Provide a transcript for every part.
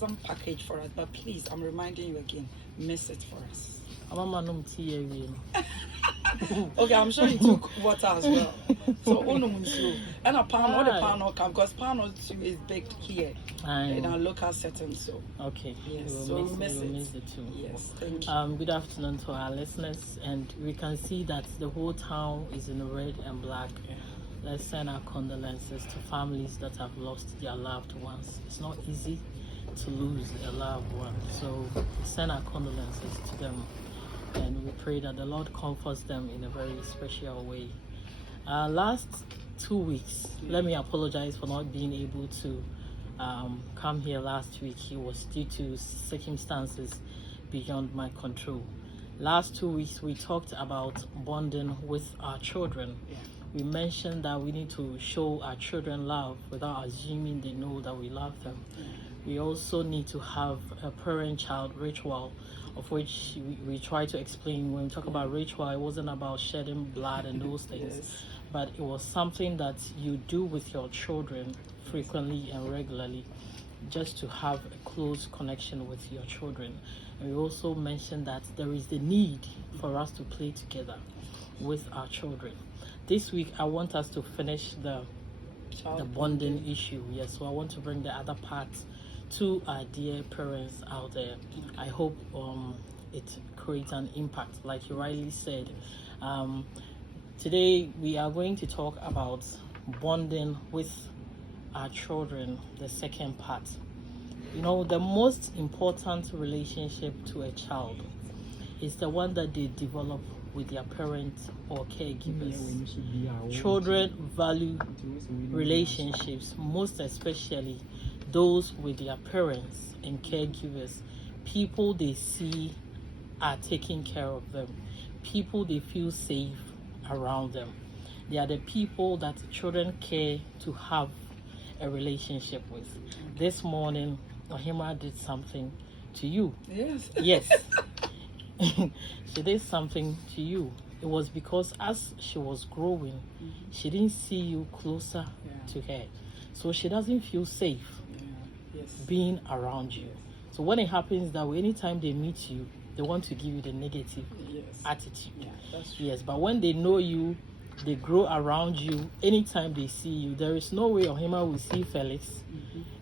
some package for us, but please, I'm reminding you again, miss it for us. Okay, I'm sure you took water as well. So slow. And a pan or the pan or come because pan is baked here in our local setting. So okay, yes, we'll miss it too. Yes, thank you. Good afternoon to our listeners, and we can see that the whole town is in red and black. Yeah. Let's send our condolences to families that have lost their loved ones. It's not easy to lose a loved one, so we send our condolences to them, and we pray that the Lord comforts them in a very special way. Last 2 weeks, let me apologize for not being able to come here last week. It was due to circumstances beyond my control. Last 2 weeks, we talked about bonding with our children. Yeah. We mentioned that we need to show our children love without assuming they know that we love them. Yeah. We also need to have a parent-child ritual, of which we try to explain. When we talk about ritual, it wasn't about shedding blood and those things, yes, but it was something that you do with your children frequently and regularly, just to have a close connection with your children. And we also mentioned that there is the need for us to play together with our children. This week, I want us to finish the bonding issue. Yes, so I want to bring the other part to our dear parents out there. I hope it creates an impact, like you rightly said. Today, we are going to talk about bonding with our children, the second part. You know, the most important relationship to a child is the one that they develop with their parents or caregivers. Children value relationships, most especially those with their parents and caregivers, people they see are taking care of them, people they feel safe around them. They are the people that children care to have a relationship with. This morning, Ohima did something to you. Yes. Yes. She did something to you. It was because as she was growing, she didn't see you closer to her. So she doesn't feel safe being around you. So when it happens that way, anytime they meet you, they want to give you the negative attitude. Yeah, that's true. Yes, but when they know you, they grow around you. Anytime they see you, there is no way Ohima will see Felix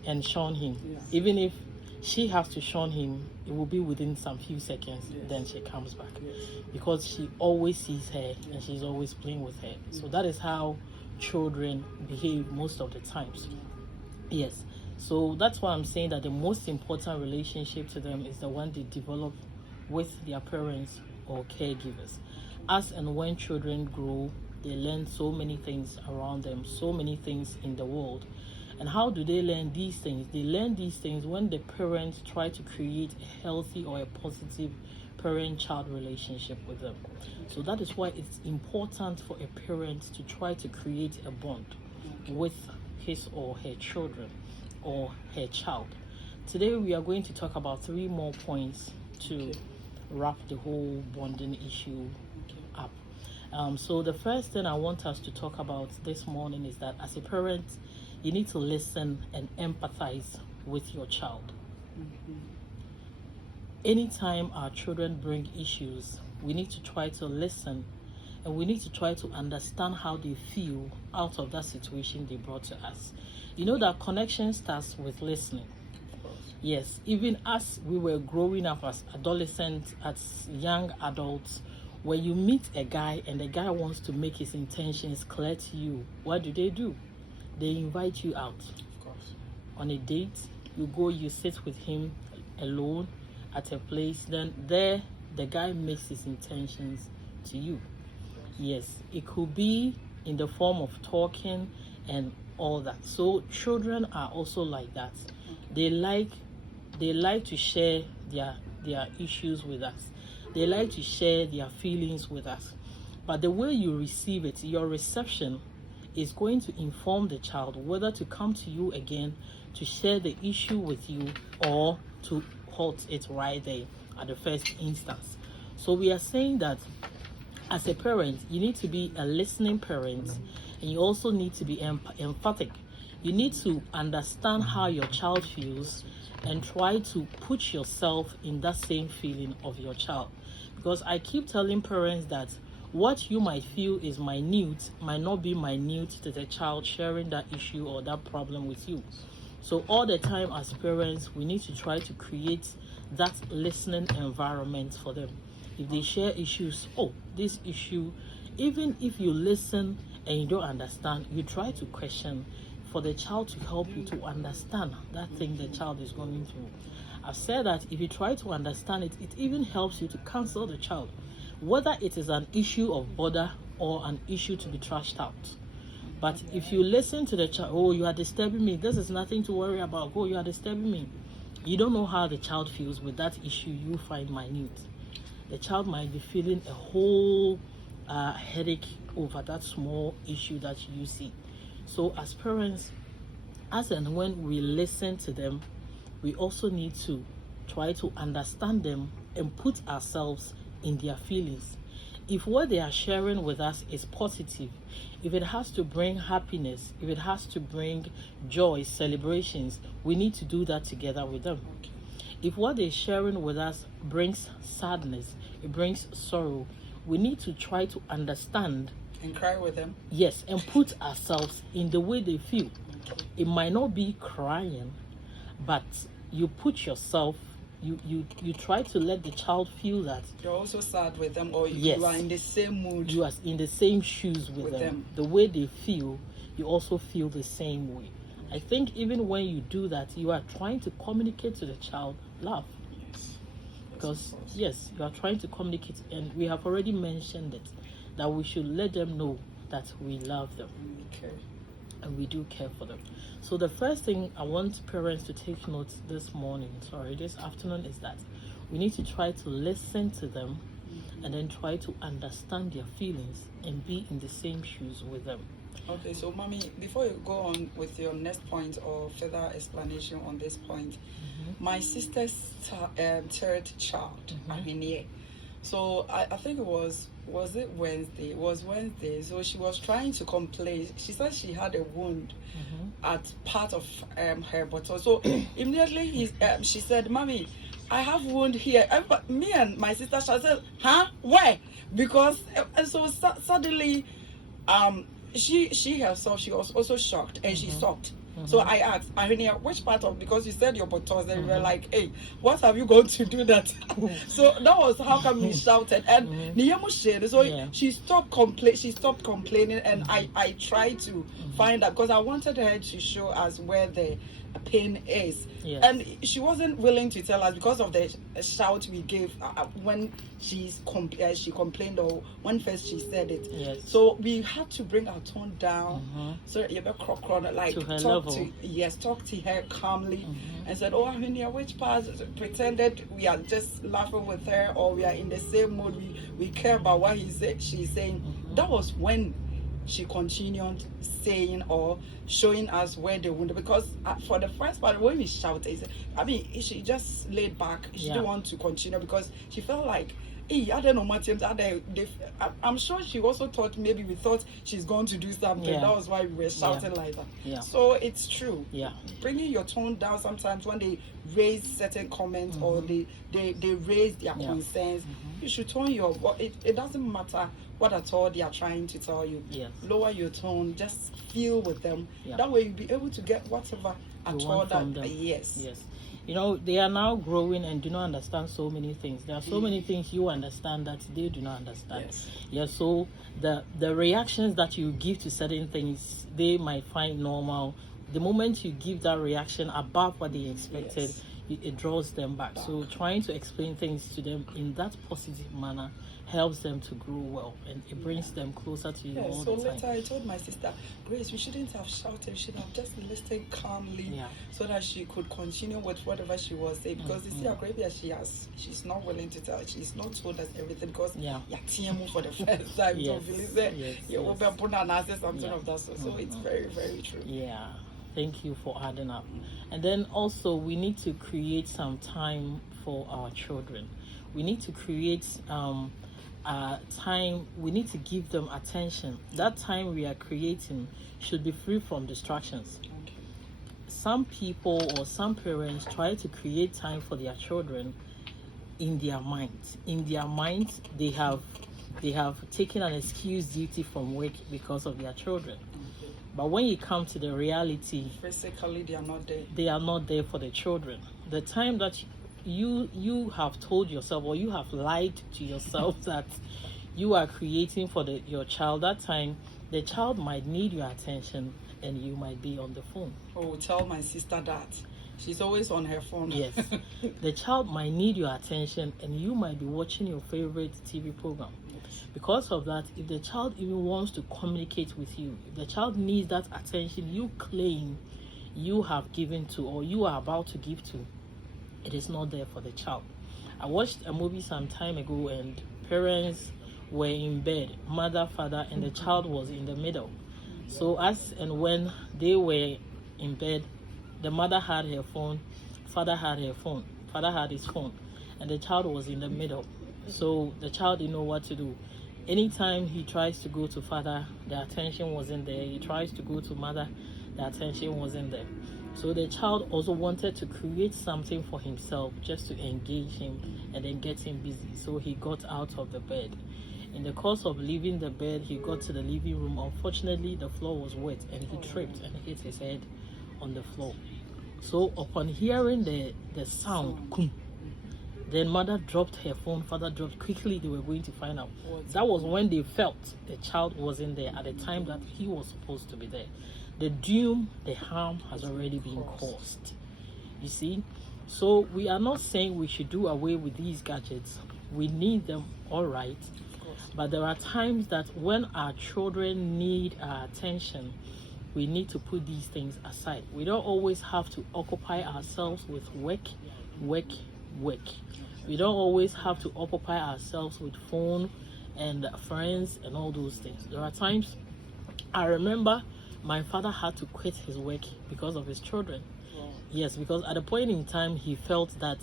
and shun him. Yeah. Even if she has to shun him, it will be within some few seconds. Yes. Then she comes back, because she always sees her and she's always playing with her. So that is how children behave most of the times. Yes. So that's why I'm saying that the most important relationship to them is the one they develop with their parents or caregivers. As and when children grow, they learn so many things around them, so many things in the world. And how do they learn these things? They learn these things when the parents try to create a healthy or a positive parent-child relationship with them. So that is why it's important for a parent to try to create a bond with his or her children or her child. Today we are going to talk about 3 more points to wrap the whole bonding issue up. So the first thing I want us to talk about this morning is that as a parent, you need to listen and empathize with your child. Anytime our children bring issues, we need to try to listen, and we need to try to understand how they feel out of that situation they brought to us. You know that connection starts with listening. Yes, even as we were growing up as adolescents, as young adults, when you meet a guy and the guy wants to make his intentions clear to you, what do? They invite you out. Of course. On a date, you go, you sit with him alone at a place, then there the guy makes his intentions to you. Yes, it could be in the form of talking and all that. So children are also like that. They like to share their issues with us. They like to share their feelings with us. But the way you receive it, your reception, is going to inform the child whether to come to you again to share the issue with you or to halt it right there at the first instance. So we are saying that as a parent, you need to be a listening parent, and you also need to be emphatic. You need to understand how your child feels and try to put yourself in that same feeling of your child. Because I keep telling parents that what you might feel is minute might not be minute to the child sharing that issue or that problem with you. So all the time as parents, we need to try to create that listening environment for them. If they share issues, this issue, even if you listen and you don't understand, you try to question for the child to help you to understand that thing the child is going through. I've said that if you try to understand it, it even helps you to counsel the child, whether it is an issue of bother or an issue to be trashed out. But if you listen to the child, you are disturbing me, this is nothing to worry about, you are disturbing me. You don't know how the child feels with that issue you find minute. The child might be feeling a whole headache over that small issue that you see. So as parents, as and when we listen to them, we also need to try to understand them and put ourselves in their feelings. If what they are sharing with us is positive, if it has to bring happiness, if it has to bring joy, celebrations, we need to do that together with them. If what they're sharing with us brings sadness, it brings sorrow, we need to try to understand and cry with them. Yes, and put ourselves in the way they feel. It might not be crying, but you put yourself, you try to let the child feel that you're also sad with them, or yes, you are in the same mood. You are in the same shoes with them. The way they feel, you also feel the same way. I think even when you do that, you are trying to communicate to the child love. Yes. Because yes, you are trying to communicate, and we have already mentioned it, that we should let them know that we love them. Okay. And we do care for them. So the first thing I want parents to take note this afternoon is that we need to try to listen to them and then try to understand their feelings and be in the same shoes with them. Okay, so mommy, before you go on with your next point or further explanation on this point, my sister's third child, Ahenia. So I think it was Wednesday? It was Wednesday. So she was trying to complain. She said she had a wound at part of her bottom. So immediately she said, "Mommy, I have wound here." Me and my sister said, "Huh? Where?" Because so suddenly, she herself, she was also shocked and she stopped. So I asked, Irene, which part of, because you said your buttocks, and we were like, hey, what have you gone to do that? So that was how come we shouted. And so she stopped complaining, and I tried to find out, because I wanted her to show us where the pain is. Yes. And she wasn't willing to tell us because of the shout we gave when she complained, or when first she said it. Yes. So we had to bring our tone down. So you better like talk to her calmly and said, "Oh, Ahinia, which part?" Pretended we are just laughing with her, or we are in the same mood. We care about what she's saying. That was when she continued saying or showing us where the wound, because for the first part when we shouted, she just laid back. She didn't want to continue because she felt like, hey, I don't know, I'm sure she also thought maybe we thought she's going to do something. That was why we were shouting like that. So it's true. Bringing your tone down sometimes when they raise certain comments or they raise their concerns, you should tone your voice. It doesn't matter what at all they are trying to tell you. Lower your tone, just feel with them. That way you'll be able to get whatever at all that. Yes. You know, they are now growing and do not understand so many things. There are so many things you understand that they do not understand. So the reactions that you give to certain things, they might find normal. The moment you give that reaction above what they expected, it draws them back. So trying to explain things to them in that positive manner helps them to grow well, and it brings them closer to you all the time. So later I told my sister, Grace, we shouldn't have shouted, we should have just listened calmly so that she could continue with whatever she was saying, because you see Arabia, she's not willing to tell, she's not told us everything, because for the first time, something of that sort. So it's very, very true. Thank you for adding up. And then also we need to create some time for our children. We need to create time, we need to give them attention. That time we are creating should be free from distractions. some people or some parents try to create time for their children in their minds. In their minds, they have taken an excuse duty from work because of their children. But when you come to the reality, physically they are not there. They are not there for the children. The time that you have told yourself, or you have lied to yourself that you are creating for your child, that time the child might need your attention and you might be on the phone. Oh, tell my sister that. She's always on her phone. Yes. The child might need your attention and you might be watching your favorite TV program. Because of that, if the child even wants to communicate with you, if the child needs that attention you claim you have given to or you are about to give to, it is not there for the child. I watched a movie some time ago and parents were in bed, mother, father, and the child was in the middle. So as and when they were in bed, the mother had her phone, father had his phone, and the child was in the middle. So the child didn't know what to do. Anytime he tries to go to father, the attention wasn't there. He tries to go to mother, the attention wasn't there. So the child also wanted to create something for himself just to engage him and then get him busy. So he got out of the bed. In the course of leaving the bed, he got to the living room. Unfortunately, the floor was wet and he tripped and hit his head on the floor. So upon hearing the sound, then mother dropped her phone, father dropped. Quickly they were going to find out. That was when they felt the child wasn't there at the time that he was supposed to be there. The doom, the harm has already been caused. You see? So we are not saying we should do away with these gadgets. We need them, all right. But there are times that when our children need our attention, we need to put these things aside. We don't always have to occupy ourselves with work. We don't always have to occupy ourselves with phone and friends and all those things. There are times, I remember my father had to quit his work because of his children. Wow. Yes, because at a point in time, he felt that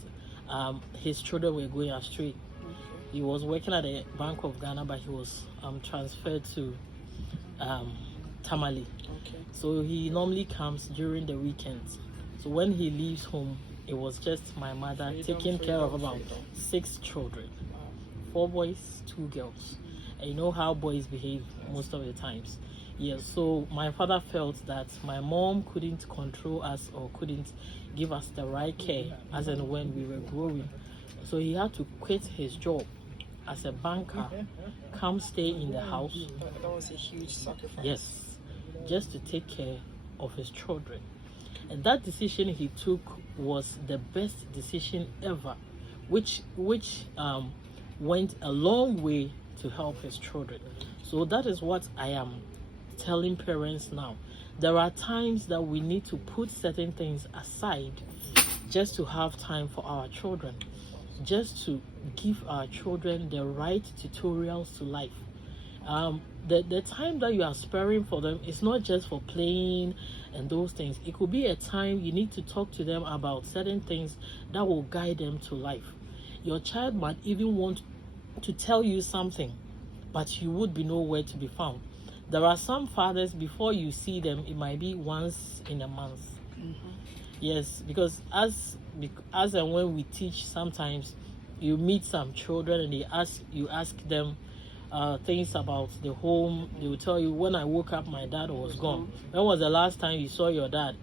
his children were going astray. Okay. He was working at the Bank of Ghana, but he was transferred to Tamale. Okay. So he normally comes during the weekends. So when he leaves home, it was just my mother taking care of about 6 children. Wow. 4 boys, 2 girls. And you know how boys behave most of the times. Yes, so my father felt that my mom couldn't control us or couldn't give us the right care as and when we were growing. So he had to quit his job as a banker, come stay in the house. That was a huge sacrifice. Yes, just to take care of his children. And that decision he took was the best decision ever, which went a long way to help his children. So that is what I am telling parents now. There are times that we need to put certain things aside just to have time for our children, just to give our children the right tutorials to life. The time that you are sparing for them is not just for playing and those things. It could be a time you need to talk to them about certain things that will guide them to life. Your child might even want to tell you something, but you would be nowhere to be found. There are some fathers, before you see them, it might be once in a month. Mm-hmm. Yes, because as and when we teach, sometimes you meet some children and you ask them things about the home. They will tell you, when I woke up, my dad was gone. When was the last time you saw your dad?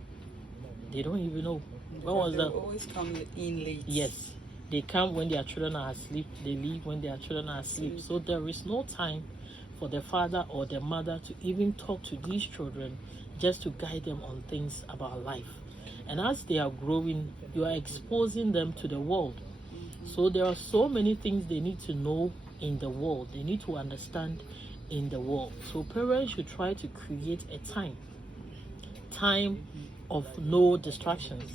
They don't even know. When was they always come in late. Yes, they come when their children are asleep. They leave when their children are asleep. So there is no time for the father or the mother to even talk to these children, just to guide them on things about life. And as they are growing, you are exposing them to the world. So there are so many things they need to know in the world. They need to understand in the world. So parents should try to create a time of no distractions.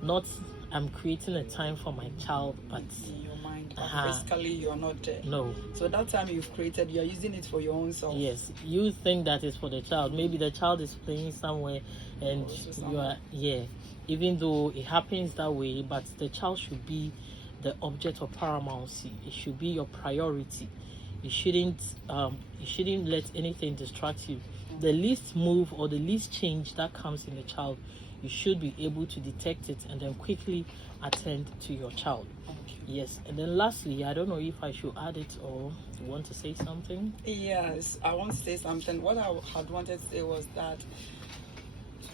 Not I'm creating a time for my child, but in your mind, physically you are not there. No. So that time you've created, you are using it for your own self. Yes, you think that is for the child. Maybe the child is playing somewhere and you are, even though it happens that way, but the child should be the object of paramountcy. It should be your priority. You shouldn't let anything distract you. The least move or the least change that comes in the child, you should be able to detect it and then quickly attend to your child. Yes, and then lastly, I don't know if I should add it or you want to say something. Yes, I want to say something. What I had wanted to say was that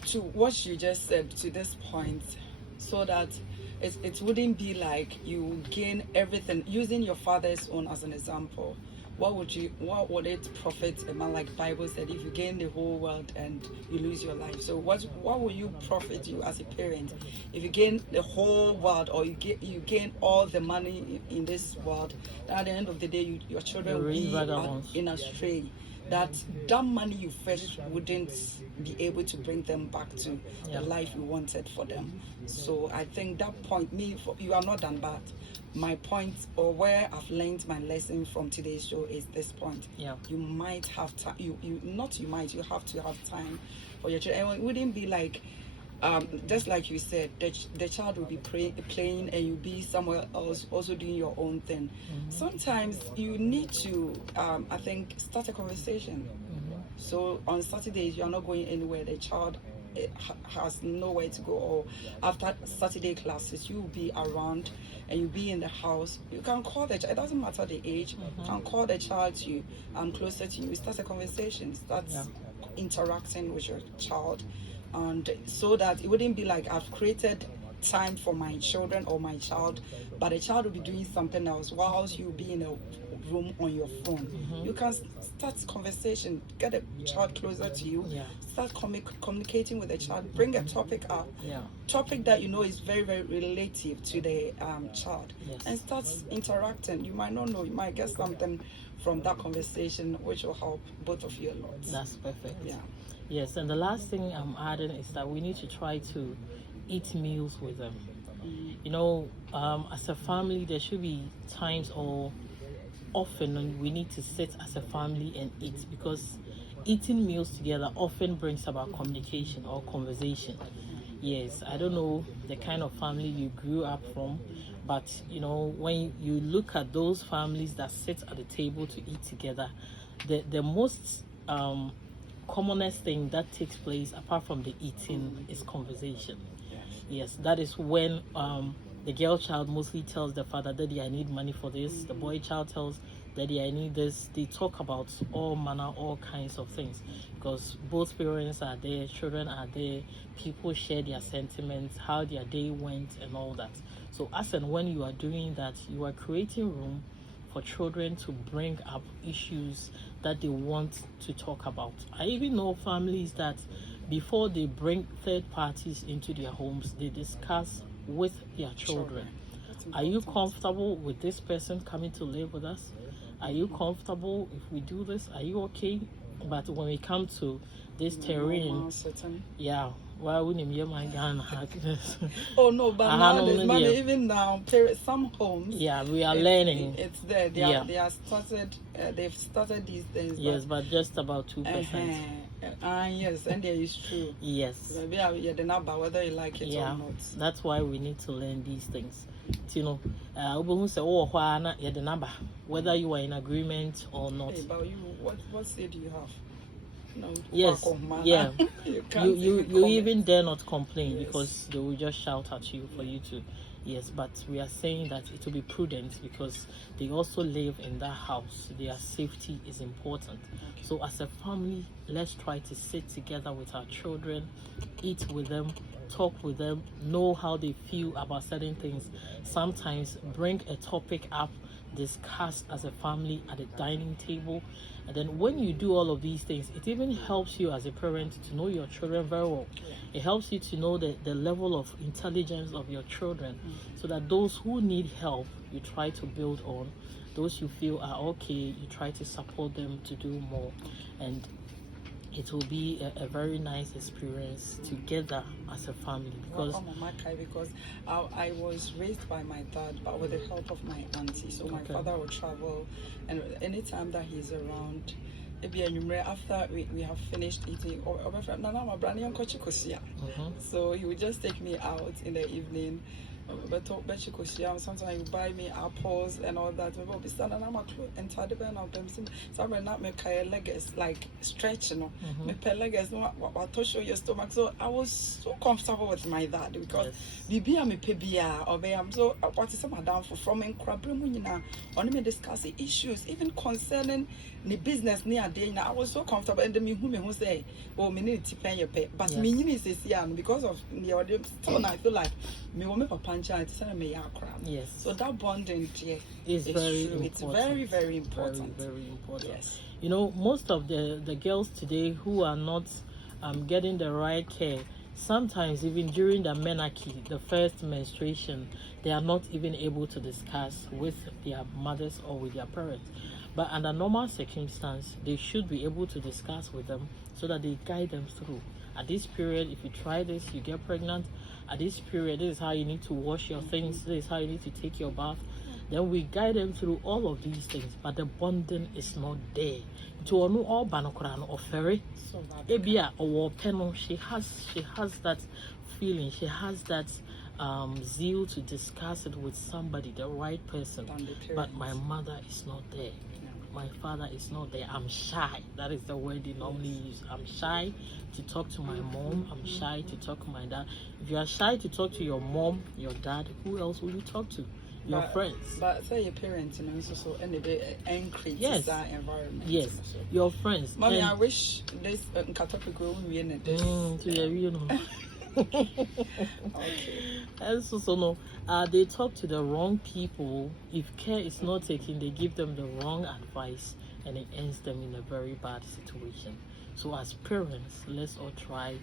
to what you just said to this point, so that it wouldn't be like you gain everything using your father's own as an example. What would it profit a man, like Bible said, if you gain the whole world and you lose your life? So what will you profit you as a parent if you gain the whole world, or you gain all the money in this world, and at the end of the day your children will be in a stray, that money you fetched wouldn't be able to bring them back to the life you wanted for them. So I think that point, you are not done, but my point, or where I've learned my lesson from today's show, is this point. You might have time, you have to have time for your children. And it wouldn't be like just like you said, the child will be playing and you'll be somewhere else also doing your own thing. Sometimes you need to I think start a conversation. So on Saturdays you are not going anywhere, the child has nowhere to go, or after Saturday classes you will be around and you'll be in the house. You can call the child, it doesn't matter the age, you can call the child to you, closer to you, start a conversation, start interacting with your child. And so that it wouldn't be like I've created time for my children or my child, but the child will be doing something else whilst you be in a room on your phone. You can start conversation, get a child closer to you, start communicating with the child, bring a topic up, topic that you know is very, very relative to the child, and start interacting. You might not know, you might get something from that conversation which will help both of you a lot. That's perfect. Yes, and the last thing I'm adding is that we need to try to eat meals with them. You know, as a family, there should be times or often we need to sit as a family and eat, because eating meals together often brings about communication or conversation. Yes, I don't know the kind of family you grew up from, but you know, when you look at those families that sit at the table to eat together, the most commonest thing that takes place apart from the eating is conversation. Yes, that is when the girl child mostly tells the father, "Daddy, I need money for this." The boy child tells, "Daddy, I need this." They talk about all kinds of things, because both parents are there, children are there, people share their sentiments, how their day went and all that. So as and when you are doing that, you are creating room for children to bring up issues that they want to talk about. I even know families that before they bring third parties into their homes, they discuss with their children. Are you comfortable with this person coming to live with us? Are you comfortable if we do this? Are you okay? But when we come to this terrain, well, we need my gun. Oh no, but now there's money. Even now, some homes. We are learning. It's there. They've started these things. Yes, but just about 2%. Yes, and there is true. Yes. Maybe the number, whether you like it or not. That's why we need to learn these things. You know, whether you are in agreement or not. Hey, but you, what say do you have? No, yes, you even dare not complain, because they will just shout at you for you to. Yes, but we are saying that it will be prudent, because they also live in that house. Their safety is important. So as a family, let's try to sit together with our children, eat with them, talk with them, know how they feel about certain things. Sometimes bring a topic up, discuss as a family at the dining table. And then when you do all of these things, it even helps you as a parent to know your children very well. It helps you to know the level of intelligence of your children, so that those who need help, you try to build on. Those you feel are okay, you try to support them to do more. And it will be a very nice experience together as a family, because I was raised by my dad, but with the help of my auntie. So my father will travel, and anytime that he's around, maybe after we have finished eating, so he would just take me out in the evening, but sometimes you buy me apples and all that. Maybe I'll be standing on my clothes and tired of them. Somewhere not make my legs like stretch, you know. My legs, what to show your stomach. So I was so comfortable with my dad because Bibi me pebia or I'm so what is some down for from in Krabrumina on me discussing issues, even concerning the business near day. I was so comfortable and the me who say, oh, me need to pay your pay. But me is because of the audience, I feel like me will make a punch and tell me yes. So that bonding is very true. important. It's very, very important. Very, very important. Yes. You know, most of the girls today who are not getting the right care, sometimes even during the menarche, the first menstruation, they are not even able to discuss with their mothers or with their parents. But under normal circumstance, they should be able to discuss with them so that they guide them through. At this period, if you try this, you get pregnant. At this period, this is how you need to wash your things. This is how you need to take your bath. Then we guide them through all of these things, but the bonding is not there. To all banokran or ferry, Ebia or penal, she has that feeling, she has that zeal to discuss it with somebody, the right person. But my mother is not there. My father is not there. I'm shy. That is the word they normally use. I'm shy to talk to my mom. I'm shy to talk to my dad. If you are shy to talk to your mom, your dad, who else will you talk to? Your friends. But say your parents, you know, so and they increase that environment. Yes, your friends. Mommy, I wish this topic will be in this. You know. Okay. And so they talk to the wrong people. If care is not taken, they give them the wrong advice and it ends them in a very bad situation. So as parents, let's all try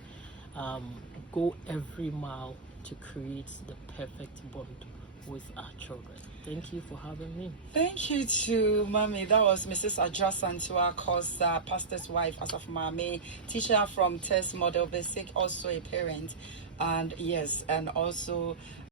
go every mile to create the perfect bond with our children. Thank you for having me. Thank you to Mommy. That was Mrs. Adwoa Asantewaa Korsah, pastor's wife, as of Mommy, teacher from Test Model Basic, also a parent, and yes, and also